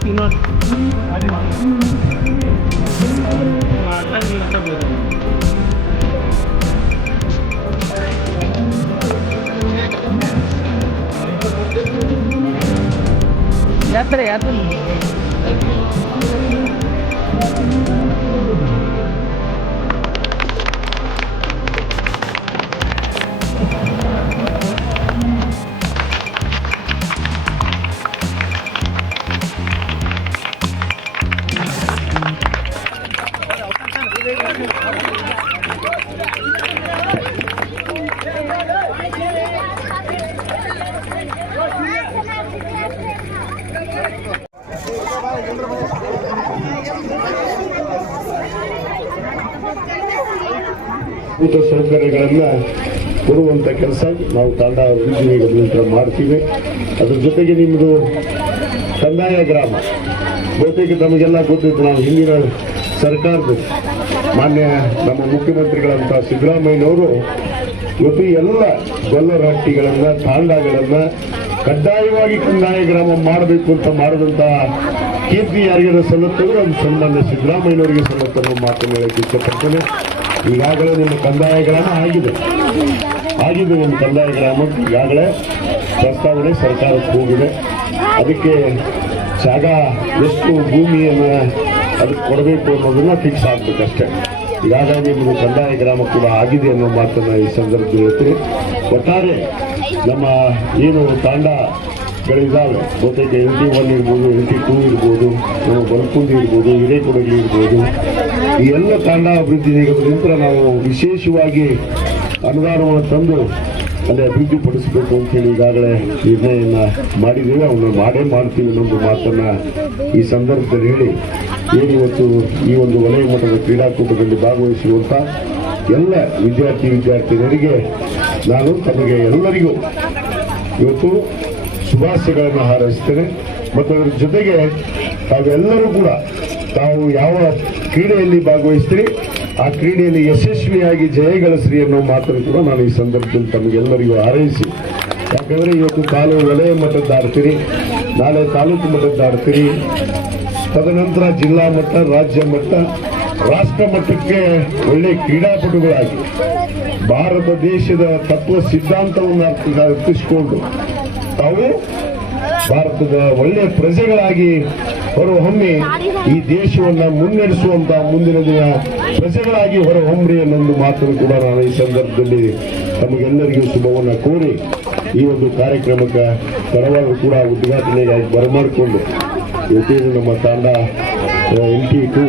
Tingnan. Ano? Mga tanong na sa buto. tá ligado? ಮೂಲಭೂತ ಸೌಕರ್ಯಗಳನ್ನು ಕೊಡುವಂಥ ಕೆಲಸ ನಾವು ತಂಡ ಅಭಿವೃದ್ಧಿ ನಂತರ ಮಾಡ್ತೀವಿ. ಅದ್ರ ಜೊತೆಗೆ ನಿಮ್ಮದು ಕಂದಾಯ ಗ್ರಾಮ. ಜೊತೆಗೆ ನಮಗೆಲ್ಲ ಗೊತ್ತಿತ್ತು ನಾವು ಹಿಂದಿನ ಸರ್ಕಾರದ ಮಾನ್ಯ ನಮ್ಮ ಮುಖ್ಯಮಂತ್ರಿಗಳಂತ ಸಿದ್ದರಾಮಯ್ಯನವರು ಇವತ್ತು ಎಲ್ಲ ಗೊಲ್ಲರಾಟಿಗಳನ್ನು ತಾಂಡಾಗಳನ್ನು ಕಡ್ಡಾಯವಾಗಿ ಕಂದಾಯ ಗ್ರಾಮ ಮಾಡಬೇಕು ಅಂತ ಮಾಡಿದಂತಹ ಕೀರ್ತಿ ಯಾರಿಗಾರ ಸಲ್ಲುತ್ತದೆ ಅದು ಸಂಬಂಧ ಸಿದ್ದರಾಮಯ್ಯನವರಿಗೆ ಸಲ್ಲತ್ತನ್ನೋ ಮಾತನ್ನು ಹೇಳಕ್ಕೆ ಇಷ್ಟಪಡ್ತೇನೆ. ಈಗಾಗಲೇ ನಿಮ್ಮ ಕಂದಾಯ ಗ್ರಾಮ ಆಗಿದೆ. ಆಗಿದೆ ನಿಮ್ಮ ಕಂದಾಯ ಗ್ರಾಮ ಈಗಾಗಲೇ ಪ್ರಸ್ತಾವನೆ ಸರ್ಕಾರಕ್ಕೆ ಹೋಗಿದೆ. ಅದಕ್ಕೆ ಜಾಗ ಎಷ್ಟು ಭೂಮಿಯನ್ನು ಅದಕ್ಕೆ ಕೊಡಬೇಕು ಅನ್ನೋದನ್ನ ಫಿಕ್ಸ್ ಆಗ್ಬೇಕಷ್ಟೇ. ಈಗಾಗಲೇ ನಿಮ್ಮದು ಕಂದಾಯ ಗ್ರಾಮ ಕೂಡ ಆಗಿದೆ ಅನ್ನೋ ಮಾತನ್ನು ಈ ಸಂದರ್ಭದಲ್ಲಿ ಹೇಳ್ತೀನಿ. ಒಟ್ಟಾರೆ ನಮ್ಮ ಏನು ತಾಂಡಗಳಿದ್ದಾವೆ ಜೊತೆಗೆ ಎಲ್ ಟಿ ಒನ್ ಇರ್ಬೋದು ಎಲ್ ಟಿ ಟೂ ಇರ್ಬೋದು, ನಮ್ಮ ಬಲ್ಕುಂಡಿ ಇರ್ಬೋದು, ಹಿರೇಕೊಡಗಿ ಇರ್ಬೋದು. ಈ ಎಲ್ಲ ತಾಂಡ ಅಭಿವೃದ್ಧಿ ನಿಗಮದಿಂದ ನಾವು ವಿಶೇಷವಾಗಿ ಅನುದಾನವನ್ನು ತಂದು ಅಲ್ಲಿ ಅಭಿವೃದ್ಧಿ ಪಡಿಸಬೇಕು ಅಂತೇಳಿ ಈಗಾಗಲೇ ನಿರ್ಣಯನ ಮಾಡಿದ್ದೇವೆ. ಅವನ್ನ ಮಾಡೇ ಮಾಡ್ತೀವಿ ಅನ್ನೋದು ಮಾತನ್ನ ಈ ಸಂದರ್ಭದಲ್ಲಿ ಹೇಳಿ, ಏನು ಇವತ್ತು ಈ ಒಂದು ವಲಯ ಮಟ್ಟದ ಕ್ರೀಡಾಕೂಟದಲ್ಲಿ ಭಾಗವಹಿಸುವಂಥ ಎಲ್ಲ ವಿದ್ಯಾರ್ಥಿ ವಿದ್ಯಾರ್ಥಿನಿಯರಿಗೆ ನಾನು ತಮಗೆ ಎಲ್ಲರಿಗೂ ಇವತ್ತು ಶುಭಾಶಯಗಳನ್ನು ಹಾರೈಸ್ತೇನೆ ಮತ್ತು ಅದರ ಜೊತೆಗೆ ತಾವೆಲ್ಲರೂ ಕೂಡ ತಾವು ಯಾವ ಕ್ರೀಡೆಯಲ್ಲಿ ಭಾಗವಹಿಸ್ತೀರಿ, ಆ ಕ್ರೀಡೆಯಲ್ಲಿ ಯಶಸ್ವಿಯಾಗಿ ಜಯಗಳಿಸ್ರಿ ಅನ್ನೋ ಮಾತನ್ನು ಕೂಡ ನಾನು ಈ ಸಂದರ್ಭದಲ್ಲಿ ತಮಗೆಲ್ಲರಿಗೂ ಹಾರೈಸಿ. ಯಾಕಂದರೆ ಇವತ್ತು ತಾಲೂಕು ವಲಯ ಮಟ್ಟದ್ದಾಡ್ತೀರಿ ನಾಳೆ ತಾಲೂಕು ಮಟ್ಟದ್ದಾಡ್ತೀರಿ ತದನಂತರ ಜಿಲ್ಲಾ ಮಟ್ಟ, ರಾಜ್ಯ ಮಟ್ಟ, ರಾಷ್ಟ್ರ ಮಟ್ಟಕ್ಕೆ ಒಳ್ಳೆ ಕ್ರೀಡಾಪಟುಗಳಾಗಿ, ಭಾರತ ದೇಶದ ತತ್ವ ಸಿದ್ಧಾಂತವನ್ನು ಅರ್ಥ ಅರ್ಥಿಸಿಕೊಂಡು ತಾವು ಭಾರತದ ಒಳ್ಳೆಯ ಪ್ರಜೆಗಳಾಗಿ ಹೊರಹೊಮ್ಮಿ ಈ ದೇಶವನ್ನ ಮುನ್ನಡೆಸುವಂತ ಮುಂದಿನ ದಿನ ಪ್ರಜೆಗಳಾಗಿ ಹೊರಹೊಮ್ಮಿ ಅನ್ನೊಂದು ಮಾತನ್ನು ಕೂಡ ನಾನು ಈ ಸಂದರ್ಭದಲ್ಲಿ ತಮಗೆಲ್ಲರಿಗೂ ಶುಭವನ್ನ ಕೋರಿ ಈ ಒಂದು ಕಾರ್ಯಕ್ರಮಕ್ಕೆ ಪರವಾಗಿ ಕೂಡ ಉದ್ಘಾಟನೆಗಾಗಿ ಬರಮಾಡಿಕೊಂಡು ಇವತ್ತೇನು ನಮ್ಮ ತಾಂಡ ಎಂ ಟಿ ಟು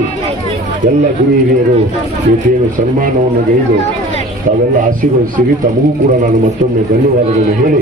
ಎಲ್ಲ ಗುರು ಹಿರಿಯರು ಇವತ್ತೇನು ಸನ್ಮಾನವನ್ನು ಗೈದು ತಾವೆಲ್ಲ ಆಶೀರ್ವದಿಸಿರಿ. ತಮಗೂ ಕೂಡ ನಾನು ಮತ್ತೊಮ್ಮೆ ಧನ್ಯವಾದಗಳನ್ನು ಹೇಳಿ